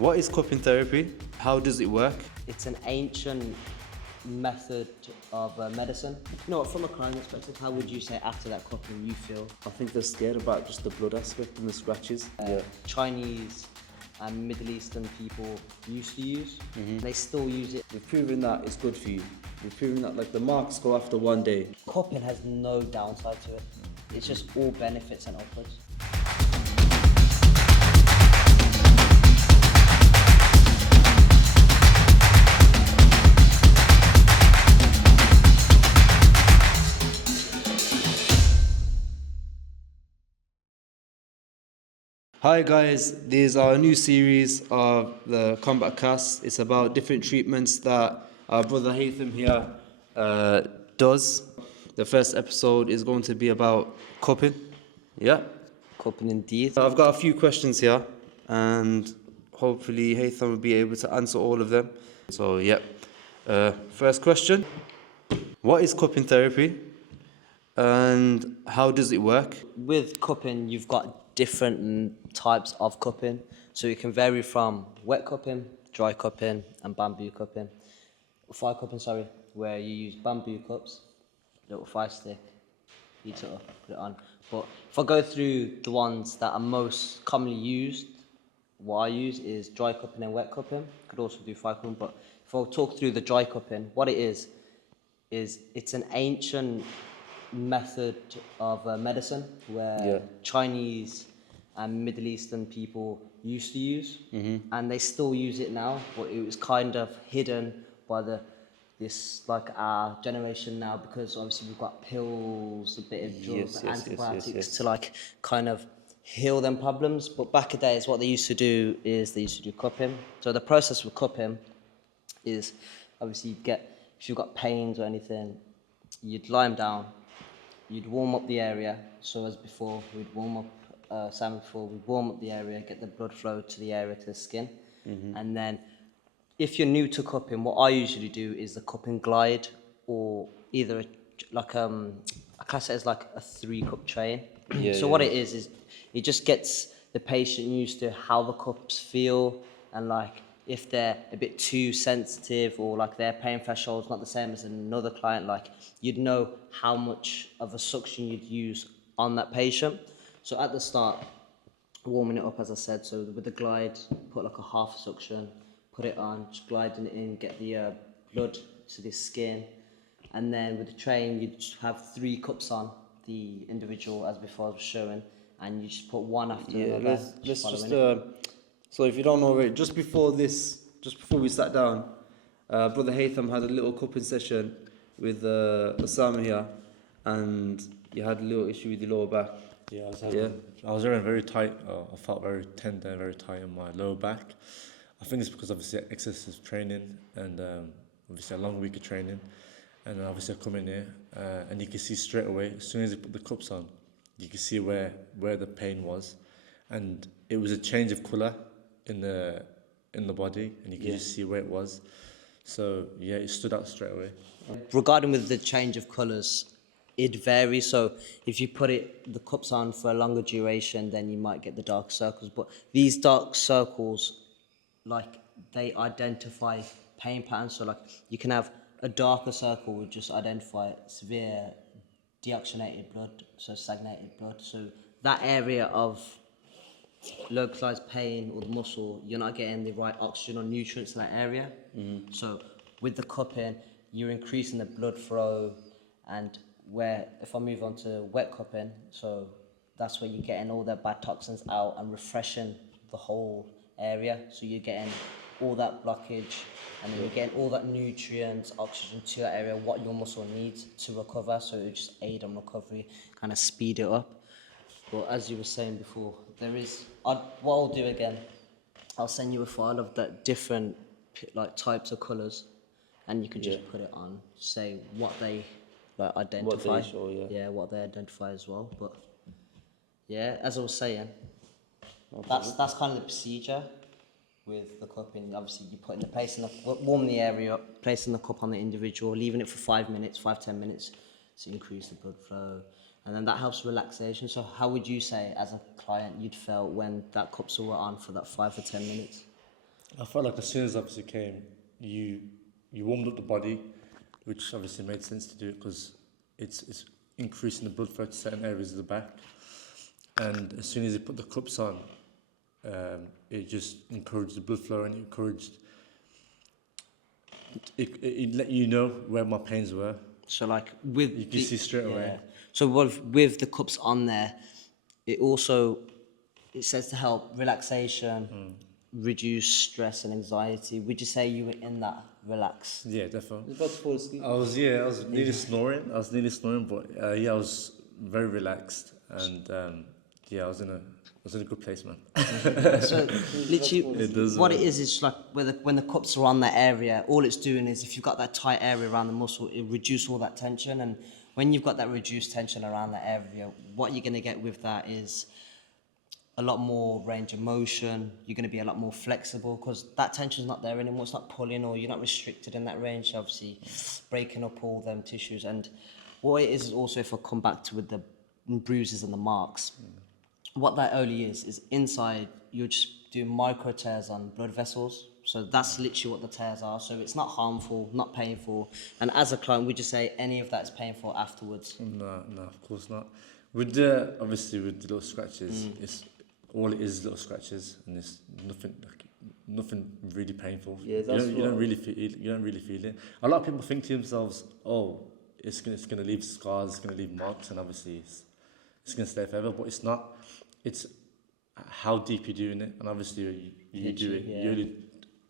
What is cupping therapy? How does it work? It's an ancient method of medicine. No, from a client perspective, how would you say after that cupping you feel? I think they're scared about just the blood aspect and the scratches. Chinese and Middle Eastern people used to use. They still use it. We've proven that it's good for you. We've proven that like the marks go after one day. Cupping has no downside to it. It's just all benefits and upwards. Hi guys, this is our new series of the Combat Cast. It's about different treatments that our brother Haitham here does. The first episode is going to be about cupping. Yeah. Cupping indeed. I've got a few questions here and hopefully Haitham will be able to answer all of them. So yeah. First question. What is cupping therapy and how does it work? With cupping, you've got different types of cupping. So it can vary from wet cupping, dry cupping, and bamboo cupping. Fire cupping, where you use bamboo cups, little fire stick, heat it up, put it on. But if I go through the ones that are most commonly used, what I use is dry cupping and wet cupping. Could also do fire cupping, but if I talk through the dry cupping, what it is it's an ancient method of medicine where Chinese and Middle Eastern people used to use, and they still use it now, but it was kind of hidden by our generation now, because obviously we've got pills, a bit of drugs, antibiotics to like kind of heal them problems. But back in the days, what they used to do is they used to do cupping. So the process with cupping is obviously if you've got pains or anything, you'd lie them down, you'd warm up the area. So as before, we'd warm up the area, get the blood flow to the area, to the skin. And then if you're new to cupping, what I usually do is the cupping glide, or either I class it as like a 3-cup train. What it is it just gets the patient used to how the cups feel, and like if they're a bit too sensitive or like their pain threshold's not the same as another client, like you'd know how much of a suction you'd use on that patient. So at the start, warming it up, as I said, so with the glide, put like a half suction, put it on, just gliding it in, get the blood to the skin. And then with the train, you just have 3 cups on the individual, as before I was showing, and you just put one after another. Let's so if you don't know already, just before we sat down, brother Haitham had a little cupping session with Osama here, and you had a little issue with your lower back. I was very, very tight. I felt very tender, very tight in my lower back. I think it's because obviously excessive training and obviously a long week of training. And then obviously I come in here and you can see straight away, as soon as you put the cups on, you can see where the pain was. And it was a change of colour in the body, and you can just see where it was. So yeah, it stood out straight away. Regarding with the change of colours, it varies. So if you put the cups on for a longer duration, then you might get the dark circles. But these dark circles, like, they identify pain patterns. So like you can have a darker circle would just identify severe deoxygenated blood, so stagnated blood. So that area of localized pain or the muscle, you're not getting the right oxygen or nutrients in that area. So with the cupping, you're increasing the blood flow. And if I move on to wet cupping, so that's where you're getting all the bad toxins out and refreshing the whole area. So you're getting all that blockage, and then you're getting all that nutrients, oxygen to that area, what your muscle needs to recover. So it just aid on recovery, kind of speed it up. But as you were saying before, what I'll do again, I'll send you a file of the different like types of colours, and you can just put it on, say what they like identify. What they show, what they identify as well. But yeah, as I was saying, that's kind of the procedure with the cupping. Obviously, you put in warm the area up, placing the cup on the individual, leaving it for 5 minutes, 5-10 minutes to increase the blood flow. And then that helps relaxation. So how would you say, as a client, you'd felt when that cups were on for that 5 or 10 minutes? I felt like as soon as obviously came, you warmed up the body, which obviously made sense to do it because it's increasing the blood flow to certain areas of the back. And as soon as you put the cups on, it just encouraged the blood flow and it let you know where my pains were. So like with You can see straight away. So with the cups on there, it says to help relaxation, reduce stress and anxiety. Would you say you were in that relax? Yeah, definitely. About to fall asleep. I was nearly snoring. But I was very relaxed, and I was in a good place, man. So literally, It does, what it is like when the cups are on that area, all it's doing is if you've got that tight area around the muscle, it reduces all that tension. And when you've got that reduced tension around that area, what you're going to get with that is a lot more range of motion. You're going to be a lot more flexible because that tension's not there anymore. It's not pulling, or you're not restricted in that range, obviously breaking up all them tissues. And what it is also, if I come back to with the bruises and the marks, what that only is inside you're just doing micro tears on blood vessels. So that's literally what the tears are. So it's not harmful, not painful. And as a client, would you say any of that is painful afterwards? No, of course not. With obviously with the little scratches, it's all it is little scratches, and it's nothing really painful. Yeah, that's you don't really feel it. You don't really feel it. A lot of people think to themselves, "Oh, it's gonna leave scars, it's gonna leave marks, and obviously it's gonna stay forever." But it's not. It's how deep you're doing it, and obviously you do it. Yeah. You only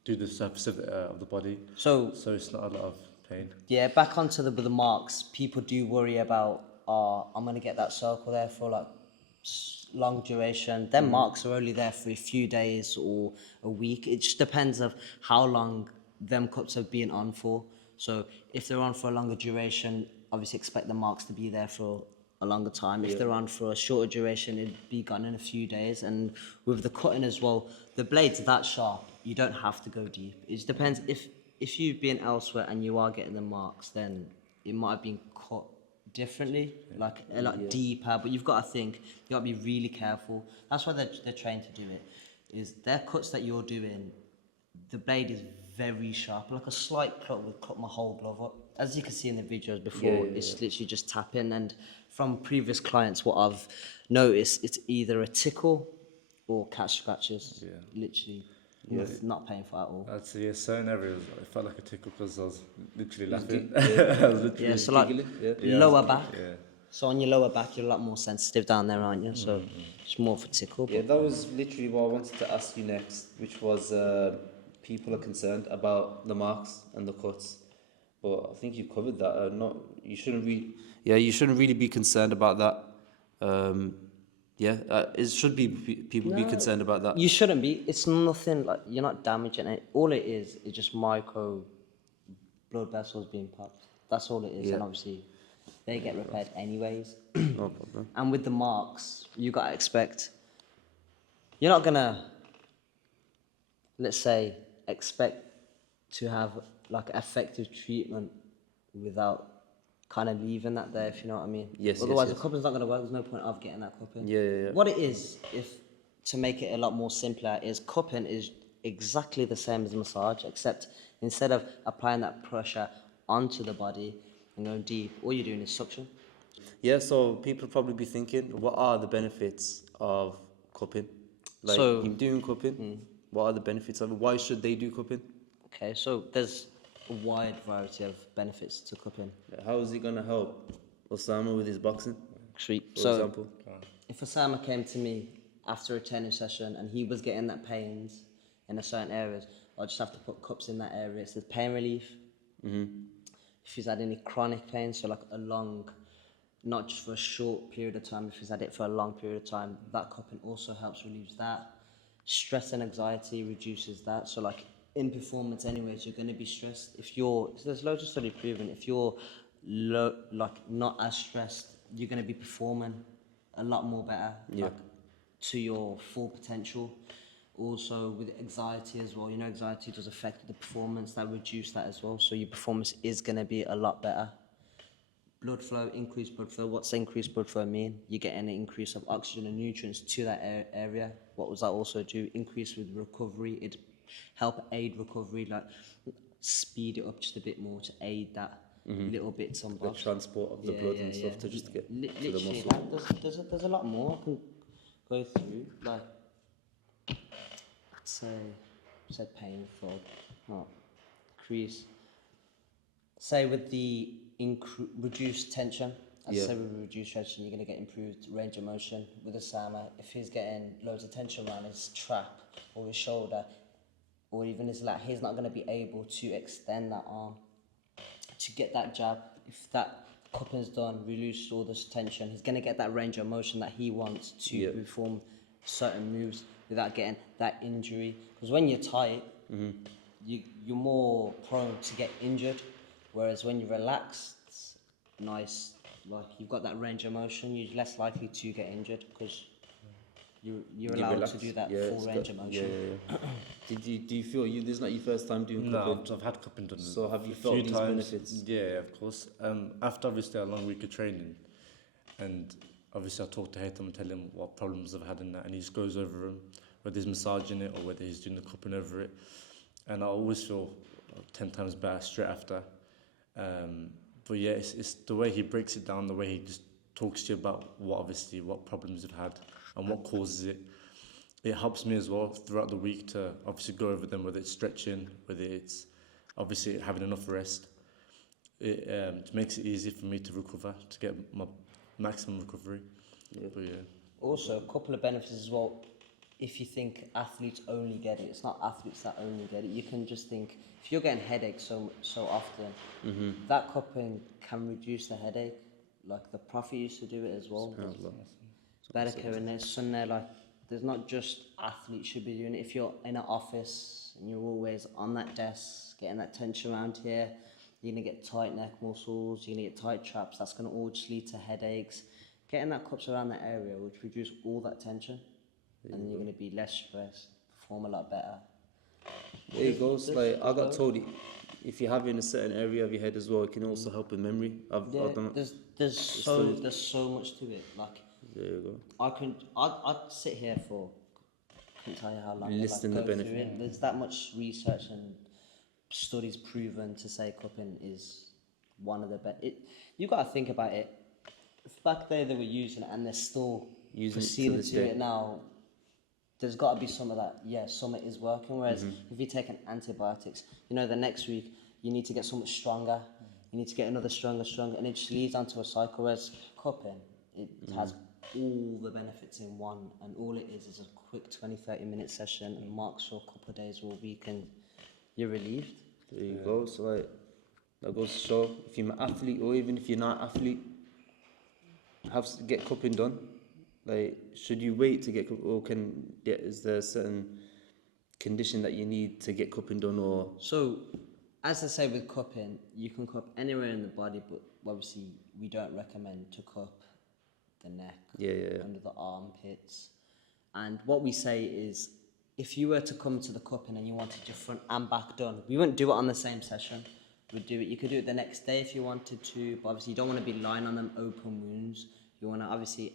do the surface of the body, So it's not a lot of pain. yeah, back onto the with the marks. People do worry about, I'm gonna get that circle there for like long duration. Them marks are only there for a few days or a week. It just depends of how long them cups have been on for. So if they're on for a longer duration, obviously expect the marks to be there for a longer time. If they're on for a shorter duration, it'd be gone in a few days. And with the cutting as well, the blade's that sharp, you don't have to go deep. It just depends if you've been elsewhere and you are getting the marks, then it might have been cut differently, like a lot deeper. But you've got to think, you got to be really careful. That's why they're trained to do it. Is their cuts that you're doing, the blade is very sharp. Like a slight cut would cut my whole glove up. As you can see in the videos before, it's literally just tapping. And from previous clients, what I've noticed, it's either a tickle or cat scratches. Yeah. Literally, not painful at all. I'd say certain areas it felt like a tickle because I was literally laughing. I was literally Yeah, so like giggling, lower back. Yeah. So on your lower back, you're a lot more sensitive down there, aren't you? So it's more for tickle. Yeah, that was literally what I wanted to ask you next, which was people are concerned about the marks and the cuts, but I think you covered that. You shouldn't really be concerned about that. It should be people be concerned about that. You shouldn't be. It's nothing like you're not damaging it. All it is just micro blood vessels being popped. That's all it is, Yeah. and obviously they get repaired anyways. No problem. And with the marks, you gotta expect. You're not gonna, let's say, expect to have like effective treatment without kind of leaving that there, if you know what I mean. Yes, Otherwise, yes. the cupping's not gonna work. There's no point of getting that cupping. Yeah. What it is, if to make it a lot more simpler, is cupping is exactly the same as massage, except instead of applying that pressure onto the body and going deep, all you're doing is suction. Yeah, so people probably be thinking, what are the benefits of cupping? Like So- him doing cupping, what are the benefits of it? Why should they do cupping? Okay, so there's a wide variety of benefits to cupping. How is he gonna help Osama with his boxing, Actually, for so example? if Osama came to me after a training session and he was getting that pains in a certain areas, I'll just have to put cups in that area. It says pain relief. If he's had any chronic pain, so like a long, not just for a short period of time, if he's had it for a long period of time, that cupping also helps relieve that. Stress and anxiety reduces that. So like in performance anyways, you're going to be stressed. There's loads of study proving, if you're not as stressed, you're going to be performing a lot more better, like to your full potential. Also with anxiety as well, anxiety does affect the performance, that reduce that as well. So your performance is going to be a lot better. Blood flow, increased blood flow. What's increased blood flow mean? You're getting an increase of oxygen and nutrients to that area. What does that also do? Increase with recovery. It help aid recovery, like speed it up just a bit more to aid that little bits on The bobs. transport of the blood and stuff to just get to the Literally, muscle. like, there's a lot more I can go through. Like, say painful, not increase. Say with the reduced tension, Yeah. say with reduced tension, you're going to get improved range of motion. With Osama, if he's getting loads of tension around his trap or his shoulder, or even his lat, he's not going to be able to extend that arm to get that jab. If that cupping's done, release all this tension, he's going to get that range of motion that he wants to perform certain moves without getting that injury. Because when you're tight, you're more prone to get injured. Whereas when you're relaxed, nice, like you've got that range of motion, you're less likely to get injured because you're allowed relax. to do that Yeah, full it's range got- of motion. Do you feel this is not your first time doing No, cupping? I've had cupping done. So have you a felt few these times. benefits? Yeah, of course. After obviously a long week of training, and obviously I talk to Haitham and tell him what problems I've had in that, and he just goes over them, whether he's massaging it or whether he's doing the cupping over it, and I always feel 10 times better straight after. But yeah, it's the way he breaks it down, the way he just talks to you about what problems you've had and what causes it. It helps me as well throughout the week to obviously go over them, whether it's stretching, whether it's obviously having enough rest. It makes it easy for me to recover, to get my maximum recovery. But yeah. Also, a couple of benefits as well. If you think athletes only get it, it's not athletes that only get it. You can just think, if you're getting headaches so often, that cupping can reduce the headache. Like the Prophet used to do it as well. Better in there, Sunnah, like there's not just athletes should be doing it. If you're in an office and you're always on that desk, getting that tension around here, you're gonna get tight neck muscles, you're gonna get tight traps. That's gonna all just lead to headaches. Getting that cups around that area will reduce all that tension, and you're gonna be less stressed, perform a lot better. There you go. So, like I got told, if you're having a certain area of your head as well, it can also help with memory. I've done. There's so much to it. Like There you go. I'd sit here for, couldn't tell you how long. Listing the go through benefit. it. There's that much research and studies proven to say cupping is one of the best. You got to think about it. If back there they were using it and they're still Using it to proceeding this to day. it now, there's got to be some of that. Yeah, some it is working. Whereas if you're taking antibiotics, the next week you need to get so much stronger. You need to get another stronger, and it just leads onto a cycle. Whereas cupping, it has all the benefits in one, and all it is a quick 20-30 minute session and marks for a couple of days or a week, and you're relieved. There you go. So like that goes to show if you're an athlete or even if you're not an athlete, get cupping done. Like, should you wait to get or is there a certain condition that you need to get cupping done or? So, as I say with cupping, you can cup anywhere in the body, but obviously we don't recommend to cup the neck, under the armpits. And what we say is, if you were to come to the cupping and you wanted your front and back done, we wouldn't do it on the same session. We'd do it. You could do it the next day if you wanted to, but obviously you don't want to be lying on them open wounds. You want to obviously,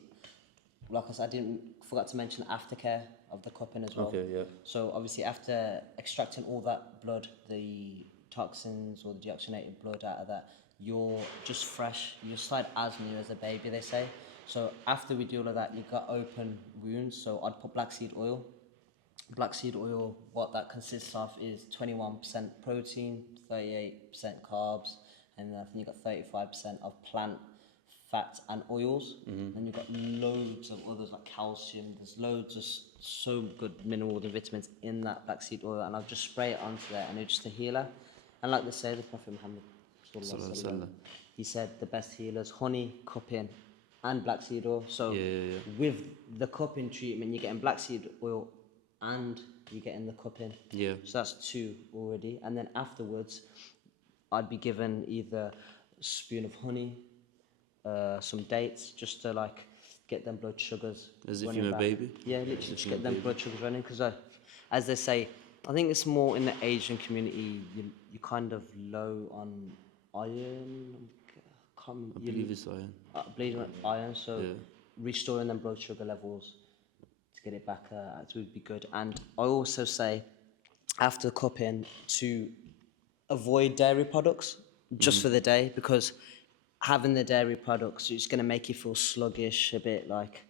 like I said, forgot to mention aftercare of the cupping as well. Okay, yeah. So obviously after extracting all that blood, the toxins or the deoxygenated blood out of that, you're just fresh. You're started as new as a baby, they say. So after we do all of that, you've got open wounds. So I'd put black seed oil. Black seed oil, what that consists of is 21% protein, 38% carbs, and then I think you've got 35% of plant fats and oils. And you've got loads of others like calcium. There's loads of so good minerals and vitamins in that black seed oil, and I'll just spray it onto there, and it's just a healer. And like they say, the Prophet Muhammad, he said the best healers, honey, cupping, and black seed oil. So with the cupping treatment, you're getting black seed oil and you're getting the cupping. Yeah. So that's 2 already. And then afterwards, I'd be given either a spoon of honey, some dates, just to like get them blood sugars. As if running you're a back. baby? Yeah, literally just get them blood sugars running. Because as they say, I think it's more in the Asian community, you're kind of low on iron. I believe it's iron. I believe in iron, so restoring them blood sugar levels to get it back it would be good. And I also say after cupping to avoid dairy products just for the day, because having the dairy products is going to make you feel sluggish a bit. Like,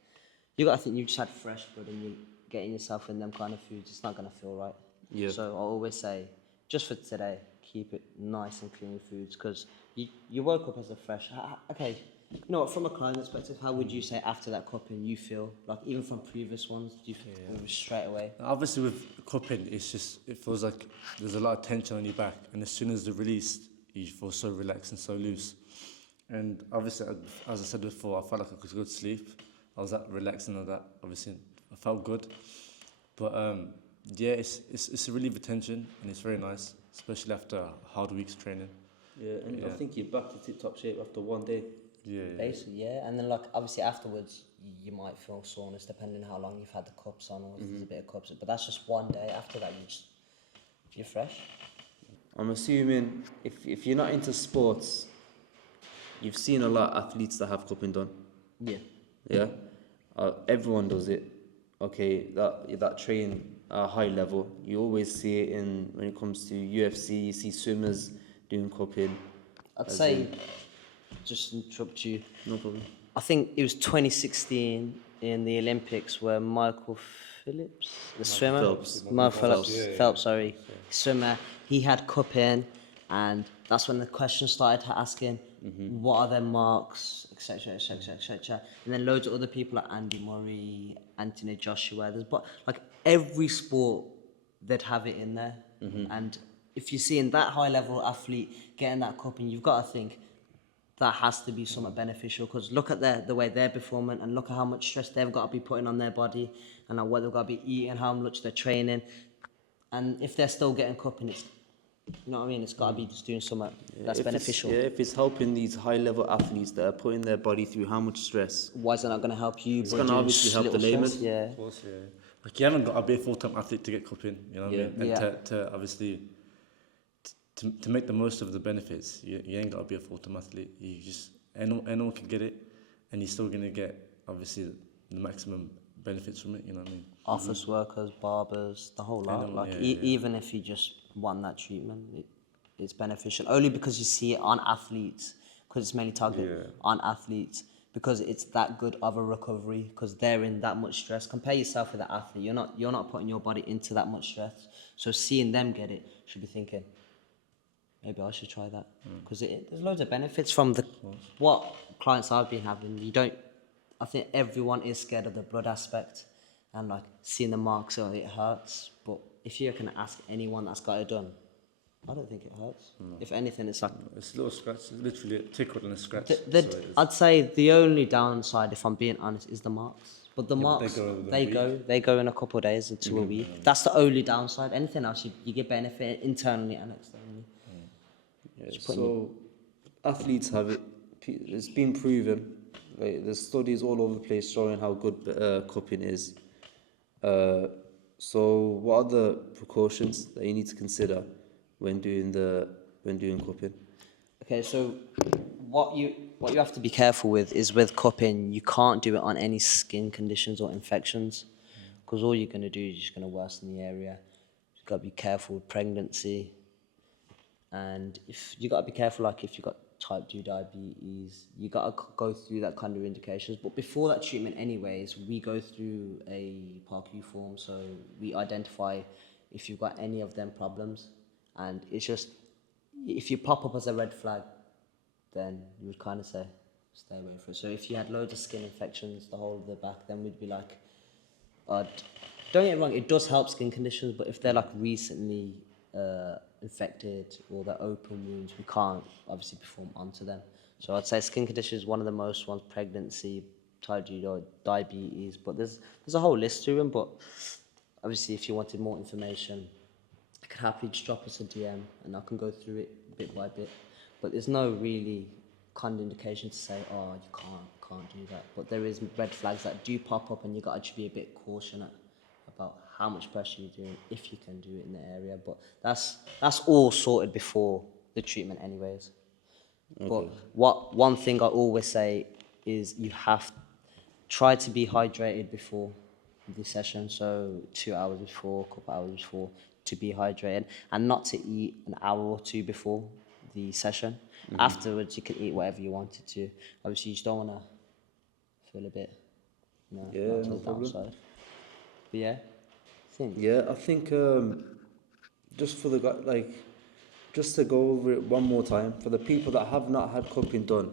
you got to think you just had fresh blood and you're getting yourself in them kind of foods. It's not going to feel right. Yeah. So I always say, just for today, keep it nice and clean foods, because you woke up as a fresh. Okay, you know what? From a client perspective, how would you say after that cupping you feel? Like, even from previous ones, do you feel it was straight away? Obviously, with cupping, it feels like there's a lot of tension on your back, and as soon as they're released, you feel so relaxed and so loose. And obviously, as I said before, I felt like I could go to sleep. I was that relaxed and all that. Obviously, I felt good. But yeah, it's a relief of tension, and it's very nice, especially after a hard week's training. Yeah, and I think you're back to tip-top shape after one day. Yeah. Basically, yeah. And then, like, obviously afterwards, you might feel soreness depending on how long you've had the cups on, or if there's a bit of cups. But that's just one day. After that, you're fresh. I'm assuming if you're not into sports, you've seen a lot of athletes that have cupping done. Yeah. Yeah, everyone does it. Okay, that train at a high level. You always see it when it comes to UFC. You see swimmers doing cupping. I'd say, just interrupt you. No problem. I think it was 2016 in the Olympics where Michael Phillips, the swimmer, Phelps, sorry, swimmer, he had cupping, and that's when the question started asking, what are their marks, etc., etc., etc. And then loads of other people like Andy Murray, Anthony Joshua. But like every sport, they'd have it in there. And if you're seeing that high level athlete getting that cupping, you've got to think that has to be somewhat beneficial, because look at the way they're performing, and look at how much stress they've got to be putting on their body, and what they've got to be eating, how much they're training. And if they're still getting cupping, it's, you know what I mean, it's got to be just doing something that's beneficial. If it's helping these high level athletes that are putting their body through how much stress, Why is it not going to help you? It's going to obviously help the layman. Yeah. Of course, yeah. Like, you haven't got to be a full-time athlete to get cupping, you know what I mean? And Yeah. to obviously, to make the most of the benefits, you ain't got to be a full-time athlete. You just, anyone can get it, and you're still going to get, obviously, the maximum benefits from it, you know what I mean? Office workers, barbers, the whole lot. Anyone, Like, yeah. even if you just want that treatment, it's beneficial. Only because you see it on athletes, because it's mainly targeted on athletes, because it's that good of a recovery, because they're in that much stress. Compare yourself with the athlete. You're not putting your body into that much stress. So seeing them get it, you should be thinking, maybe I should try that, because there's loads of benefits from what clients I've been having. I think everyone is scared of the blood aspect, and like seeing the marks, so it hurts. But if you can ask anyone that's got it done, I don't think it hurts. If anything, it's like It's a little scratch, it's literally a tickle and a scratch. I'd say the only downside, if I'm being honest, is the marks. But the marks, they go in a couple of days into a week. That's the only downside. Anything else, you get benefit internally and externally. yeah, so athletes have it. It's been proven. Like, there's studies all over the place showing how good cupping is. So what are the precautions that you need to consider when doing cupping? Okay, so what you have to be careful with is, with cupping, you can't do it on any skin conditions or infections, because all you're going to do is just going to worsen the area. You've got to be careful with pregnancy, and if you got to be careful, like if you've got type 2 diabetes, you got to go through that kind of indications. But before that treatment anyways, we go through a PARQ form, so we identify if you've got any of them problems, and it's just, if you pop up as a red flag, then you would kind of say, stay away from it. So if you had loads of skin infections, the whole of the back, then we'd be like, don't get me wrong, it does help skin conditions, but if they're like recently infected or they're open wounds, we can't obviously perform onto them. So I'd say skin conditions is one of the most ones, pregnancy, type 2 diabetes, but there's a whole list to them. But obviously if you wanted more information, you could happily just drop us a DM and I can go through it bit by bit. But there's no really kind of indication to say, oh, you can't do that. But there is red flags that do pop up, and you got to be a bit cautious about how much pressure you're doing, if you can do it in the area. But that's all sorted before the treatment anyways. Okay. But one thing I always say is, you have to try to be hydrated before the session. So 2 hours before, a couple hours before, to be hydrated, and not to eat an hour or two before the session. Afterwards, you can eat whatever you wanted to. Obviously, you just don't want to feel a bit, not to no the problem. downside. But yeah, I think. Yeah, I think just for the just to go over it one more time, for the people that have not had cupping done,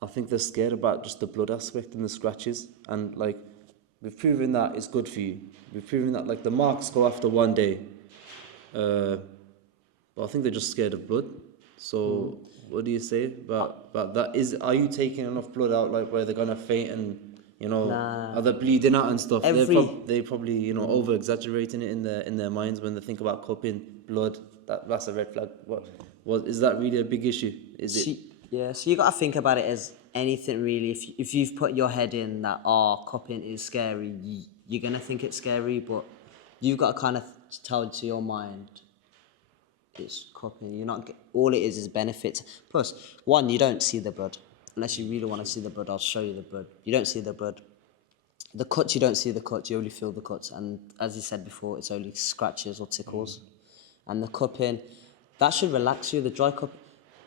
I think they're scared about just the blood aspect and the scratches. And like, we've proven that it's good for you. We've proven that like the marks go after one day. But I think they're just scared of blood. So what do you say about that? Are you taking enough blood out, like where they're gonna faint and Nah. are they bleeding out and stuff? Every- They probably over exaggerating it in their minds when they think about cupping blood. That's a red flag. What is that really a big issue? Is it? So you got to think about it as anything really. If you've put your head in that cupping is scary, you're gonna think it's scary, but you've got to kind of tell to your mind it's cupping. You're not all it is benefits. Plus, one, you don't see the blood unless you really want to see the blood. I'll show you the blood. You don't see the blood. The cuts, you don't see the cuts. You only feel the cuts, and as you said before, it's only scratches or tickles. And the cupping, that should relax you. The dry cup,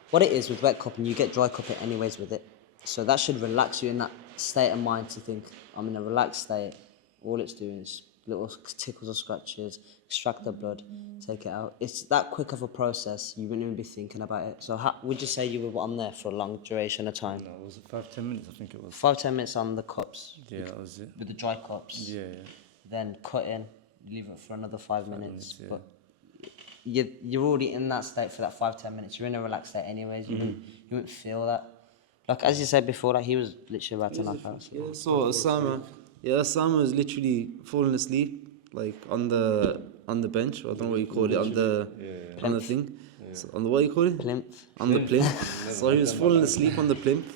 what it is with wet cupping, you get dry cupping anyways with it. So that should relax you in that state of mind to think, I'm in a relaxed state. All it's doing is little tickles or scratches, extract the blood, take it out. It's that quick of a process, you wouldn't even be thinking about it. So would you say you were on there for a long duration of time? No, was it 5-10 minutes? I think it was. 5-10 minutes on the cups. Yeah, that was it. With the dry cups. Yeah. Then cutting, leave it for another 5 minutes. yeah. But you're already in that state for that 5-10 minutes. You're in a relaxed state anyways. You wouldn't feel that. Like as you said before, like he was literally about to knock out. Yeah, so Osama was literally falling asleep, like on the bench. I don't know what you call it, on the thing. So, on the what you call it? Plinth. On the plinth. So he was falling asleep on the plinth.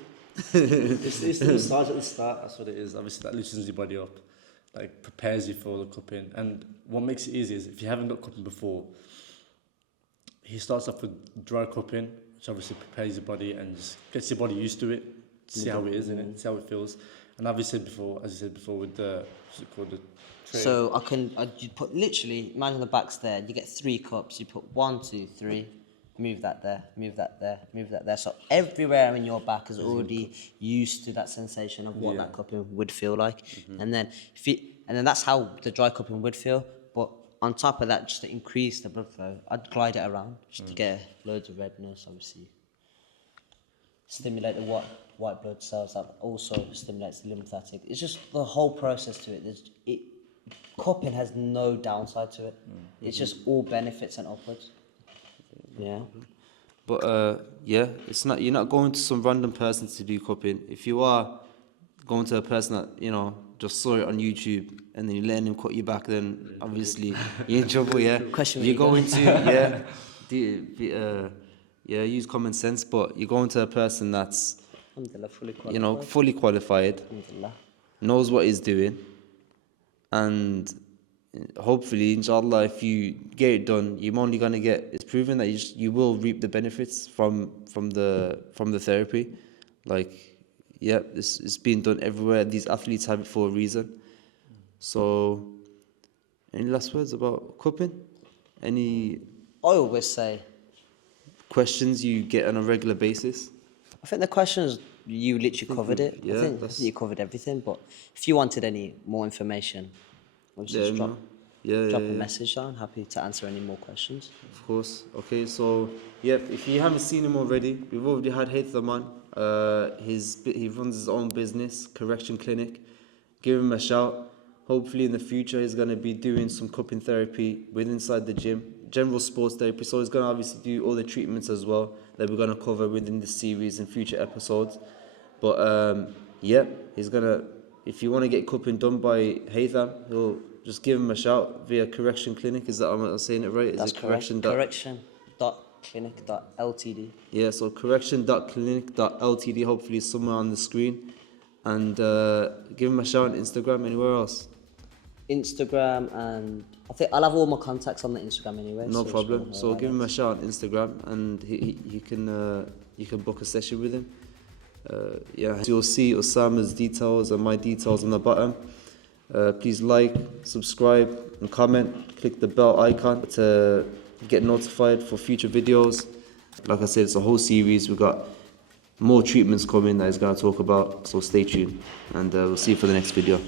It's the massage at the start. That's what it is. Obviously, that loosens your body up, like prepares you for the cupping. And what makes it easy is if you haven't got cupping before, he starts off with dry cupping, which obviously prepares your body and just gets your body used to it, see how it is in it, see how it feels. And as you said before, with the what's it called, the tray. So you put literally, imagine the back's there. You get 3 cups. You put 1, 2, 3. Move that there, move that there, move that there. So everywhere in your back is already used to that sensation of what that cupping would feel like. And then that's how the dry cupping would feel. But on top of that, just to increase the blood flow, I'd glide it around just to get loads of redness, obviously. Stimulate the white blood cells that also stimulates the lymphatic. It's just the whole process to it. Cupping has no downside to it. It's just all benefits and upwards. Yeah. But it's not, you're not going to some random person to do cupping. If you are going to a person that just saw it on YouTube and then you're letting him cut you back, then obviously you're in trouble. Yeah. You're going to use common sense, but you're going to a person that's fully qualified, knows what he's doing, and hopefully, inshallah, if you get it done, you're only gonna get. It's proven that you will reap the benefits from the therapy. It's being done everywhere. These athletes have it for a reason. So, any last words about cupping? Any? I always say questions you get on a regular basis? I think the questions you literally covered it. I think you covered everything. But if you wanted any more information, just drop a message down. Happy to answer any more questions. Of course. Okay, so if you haven't seen him already, we've already had Haitham on. He runs his own business, correction clinic. Give him a shout. Hopefully in the future he's going to be doing some cupping therapy inside the gym, general sports therapy. So he's going to obviously do all the treatments as well that we're going to cover within the series in future episodes. But he's going to, if you want to get cupping done by Haitham, he'll just give him a shout via Correction Clinic. Is that, am I saying it right? That's correct. Correction.clinic.ltd. Yeah, so correction.clinic.ltd. Hopefully it's somewhere on the screen. And give him a shout on Instagram. Anywhere else? Instagram, and I think I'll have all my contacts on the Instagram anyway. No problem. So give him a shout on Instagram, and you can book a session with him. So you'll see Osama's details and my details on the bottom. Please like, subscribe and comment. Click the bell icon to get notified for future videos. Like I said, it's a whole series. We've got more treatments coming that he's going to talk about, so stay tuned, and we'll see you for the next video.